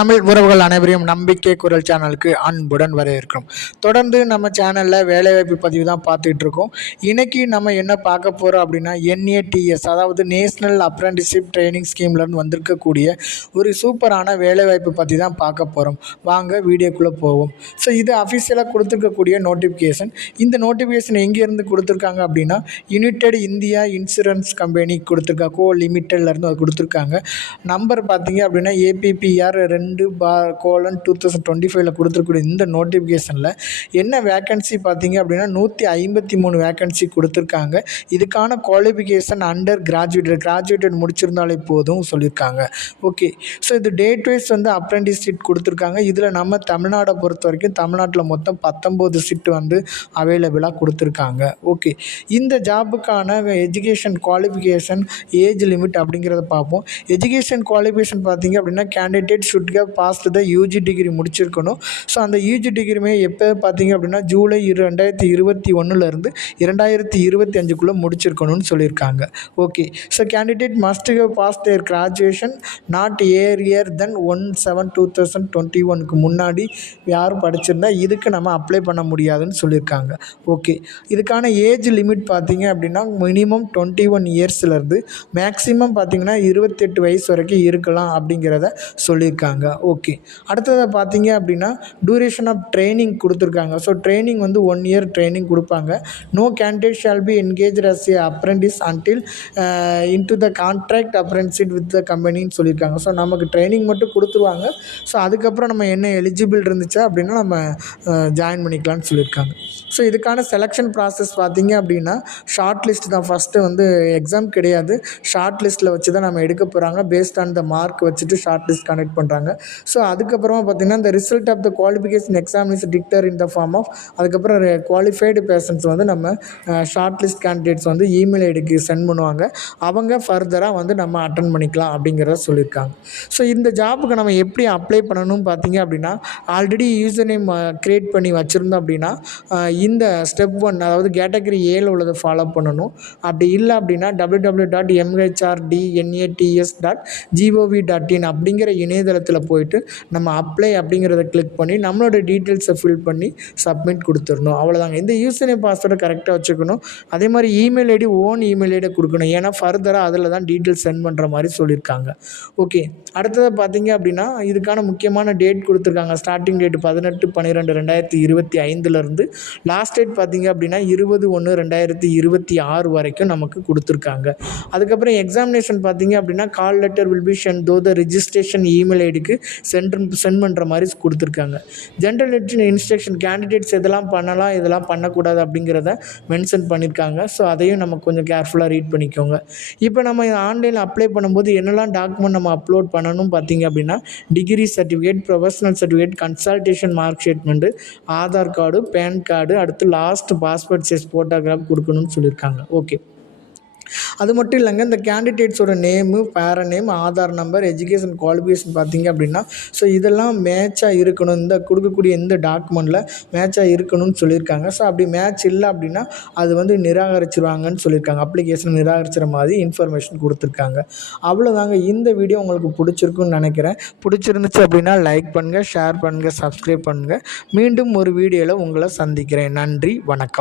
தமிழ் உறவுகள் அனைவரையும் நம்பிக்கை குரல் சேனலுக்கு அன்புடன் வரவேற்கிறோம். தொடர்ந்து நம்ம சேனலில் வேலைவாய்ப்பு பதிவு தான் பார்த்துட்டு இருக்கோம் இன்னைக்கு நம்ம என்ன பார்க்க போகிறோம் அப்படின்னா என்ஏடிஎஸ் அதாவது நேஷ்னல் அப்ரெண்டிஸ்ஷிப் ட்ரைனிங் ஸ்கீம்லேருந்து வந்திருக்கக்கூடிய ஒரு சூப்பரான வேலைவாய்ப்பு பற்றி தான் பார்க்க போகிறோம் வாங்க வீடியோக்குள்ளே போவோம். ஸோ இது அஃபிஷியலாக கொடுத்துருக்கக்கூடிய நோட்டிஃபிகேஷன் இந்த நோட்டிஃபிகேஷன் எங்கேருந்து கொடுத்துருக்காங்க அப்படின்னா யுனைடெட் இந்தியா இன்சூரன்ஸ் கம்பெனி கொடுத்துருக்கா கோ லிமிட்டட்லேருந்து அது கொடுத்துருக்காங்க. நம்பர் பார்த்தீங்க அப்படின்னா ஏபிபிஆர் ரெண்டு பா கோலன் டூ தௌசண்ட் டுவெண்ட்டி ஃபைவ்ல கொடுத்துருக்கூடிய இந்த நோட்டிஃபிகேஷனில் என்ன வேக்கன்சி பார்த்தீங்க அப்படின்னா நூற்றி ஐம்பத்தி மூணு வேக்கன்சி கொடுத்துருக்காங்க. இதுக்கான குவாலிஃபிகேஷன் அண்டர் கிராஜுவேட்டட் கிராஜுவேட்டட் முடிச்சிருந்தாலே போதும் சொல்லியிருக்காங்க. ஓகே ஸோ இது டேட் வைஸ் வந்து அப்ரெண்டிஸ் சீட் கொடுத்துருக்காங்க. இதில் நம்ம தமிழ்நாடை பொறுத்த வரைக்கும் தமிழ்நாட்டில் மொத்தம் பத்தொம்போது சீட்டு வந்து அவைலபிளாக கொடுத்துருக்காங்க. ஓகே இந்த ஜாபுக்கான எஜுகேஷன் குவாலிஃபிகேஷன் ஏஜ் லிமிட் அப்படிங்கிறத பார்ப்போம். எஜுகேஷன் குவாலிஃபிகேஷன் பார்த்தீங்க அப்படின்னா கேண்டிடேட் ஷுட் ஹவ் பாஸ்ட் தான் யூஜி டிகிரி முடிச்சிருக்கணும். ஸோ அந்த யூஜி டிகிரிமே எப்போ பார்த்தீங்க அப்படின்னா ஜூலை இரு ரெண்டாயிரத்தி இருபத்தி ஒன்றுலேருந்து இரண்டாயிரத்தி இருபத்தி அஞ்சுக்குள்ளே முடிச்சிருக்கணும்னு சொல்லியிருக்காங்க. Okay so candidate must have pass their graduation not earlier than one seven two thousand twenty ஒனுக்கு முன்னாடி யாரும் படிச்சிருந்தா இதுக்கு நம்ம அப்ளை பண்ண முடியாதுன்னு சொல்லியிருக்காங்க. ஓகே இதுக்கான ஏஜ் லிமிட் பார்த்தீங்க அப்படின்னா மினிமம் டுவெண்ட்டி ஒன் இயர்ஸ்லேருந்து மேக்ஸிமம் பார்த்தீங்கன்னா இருபத்தெட்டு வயசு வரைக்கும் இருக்கலாம் அப்படிங்கிறத சொல்லியிருக்காங்க. ஓகே அடுத்ததை பார்த்தீங்க அப்படின்னா டூரேஷன் ஆஃப் ட்ரைனிங் கொடுத்துருக்காங்க. ஸோ ட்ரைனிங் வந்து ஒன் இயர் ட்ரைனிங் கொடுப்பாங்க. No candidate shall be engage as a apprentice until into the contract apprenticed with the கம்பெனின்னு சொல்லியிருக்காங்க. ஸோ நமக்கு ட்ரைனிங் மட்டும் கொடுத்துருவாங்க. ஸோ அதுக்கப்புறம் நம்ம என்ன எலிஜிபிள் இருந்துச்சா அப்படின்னா நம்ம uh, ஜாயின் பண்ணிக்கலாம்னு சொல்லியிருக்காங்க. ஸோ இதுக்கான செலெக்ஷன் ப்ராசஸ் பார்த்தீங்க அப்படின்னா ஷார்ட் லிஸ்ட் தான். ஃபஸ்ட்டு வந்து எக்ஸாம் கிடையாது. ஷார்ட் லிஸ்ட்டில் வச்சு தான் நம்ம எடுக்க போகிறாங்க பேஸ்ட் ஆன் த மார்க் வச்சுட்டு ஷார்ட் லிஸ்ட் கனெக்ட் பண்ணுறாங்க ஸோ அதுக்கப்புறமா பார்த்தீங்கன்னா இந்த result of the qualification exam is dictated in the form of அதுக்கப்புறம் குவாலிஃபைடு பேர்சன்ஸ் வந்து நம்ம ஷார்ட் லிஸ்ட் கேண்டிடேட்ஸ் வந்து இமெயில் ஐடிக்கு சென்ட் பண்ணுவாங்க. அவங்க ஃபர்தராக வந்து நம்ம அட்டன் பண்ணிக்கலாம் அப்படிங்கிறத சொல்லியிருக்காங்க. ஸோ இந்த ஜாபுக்கு நம்ம எப்படி அப்ளை பண்ணணும்னு பார்த்தீங்க அப்படின்னா ஆல்ரெடி யூசர் நேம் க்ரியேட் பண்ணி வச்சுருந்தோம் அப்படின்னா இந்த ஸ்டெப் ஒன் அதாவது கேட்டகரி ஏல உள்ளதை ஃபாலோ பண்ணணும். அப்படி இல்லை அப்படின்னா W W dot MHRD NATS dot GOV dot in அப்படிங்கிற இணையதளத்தில் போயிட்டு நம்ம அப்ளை அப்படிங்கிறத கிளிக் பண்ணி நம்மளோட டீட்டெயில்ஸை ஃபில் பண்ணி சப்மிட் கொடுத்துடணும். அவ்வளோதாங்க இந்த யூசர் நேம் பாஸ்வேர்டை கரெக்டாக வச்சுக்கணும். அதே மாதிரி இமெயில் ஐடி ஓன் இமெயில் ஐடியை கொடுக்கணும். ஏன்னா ஃபர்தராக அதில் தான் டீட்டெயில்ஸ் சென்ட் பண்ணுற மாதிரி சொல்லியிருக்காங்க. ஓகே அடுத்தது பார்த்தீங்க அப்படின்னா இதுக்கான முக்கியமான டேட் கொடுத்துருக்காங்க. ஸ்டார்டிங் டேட் பதினெட்டு பன்னிரெண்டு ரெண்டாயிரத்தி இருபத்தி ஐந்துலேருந்து லாஸ்ட் டேட் பார்த்தீங்க அப்படின்னா இருபது ஒன்று ரெண்டாயிரத்தி இருபத்தி ஆறு வரைக்கும் நமக்கு கொடுத்துருக்காங்க. அதுக்கப்புறம் எக்ஸாமினேஷன் பார்த்தீங்க அப்படின்னா call letter will be sent through the registration email ஐடிக்கு சென்ட் சென்ட் பண்ணுற மாதிரி கொடுத்துருக்காங்க. ஜென்ரல் இன்ஸ்ட்ரக்ஷன் கேண்டிடேட்ஸ் எதெல்லாம் பண்ணலாம் இதெல்லாம் பண்ணக்கூடாது அப்படிங்கிறத மென்ஷன் பண்ணியிருக்காங்க ஸோ அதையும் நம்ம கொஞ்சம் கேர்ஃபுல்லாக ரீட் பண்ணிக்கோங்க. இப்போ நம்ம ஆன்லைனில் அப்ளை பண்ணும்போது என்னெல்லாம் டாக்குமெண்ட் நம்ம அப்லோட் பண்ணணும் பார்த்தீங்க அப்படின்னா degree certificate professional certificate consultation mark statement Aadhaar card PAN card அடுத்து லாஸ்ட் பாஸ்போர்ட் சைஸ் ஃபோட்டோகிராஃப் கொடுக்கணும்னு சொல்லியிருக்காங்க. ஓகே அது மட்டும் இல்லைங்க இந்த கேண்டிடேட்ஸோட நேமு பேர name Aadhaar number education qualification பார்த்தீங்க அப்படின்னா ஸோ இதெல்லாம் மேட்சாக இருக்கணும். இந்த கொடுக்கக்கூடிய இந்த டாக்குமெண்ட்டில் மேட்சாக இருக்கணும்னு சொல்லியிருக்காங்க. ஸோ அப்படி மேட்ச் இல்லை அப்படின்னா அது வந்து நிராகரிச்சிருவாங்கன்னு சொல்லியிருக்காங்க. அப்ளிகேஷன் நிராகரிச்சிற மாதிரி இன்ஃபர்மேஷன் கொடுத்துருக்காங்க. அவ்வளோதாங்க இந்த வீடியோ உங்களுக்கு பிடிச்சிருக்குன்னு நினைக்கிறேன். பிடிச்சிருந்துச்சு அப்படின்னா லைக் பண்ணுங்கள் ஷேர் பண்ணுங்கள் சப்ஸ்கிரைப் பண்ணுங்கள் மீண்டும் ஒரு வீடியோவில் உங்களை சந்திக்கிறேன். நன்றி வணக்கம்.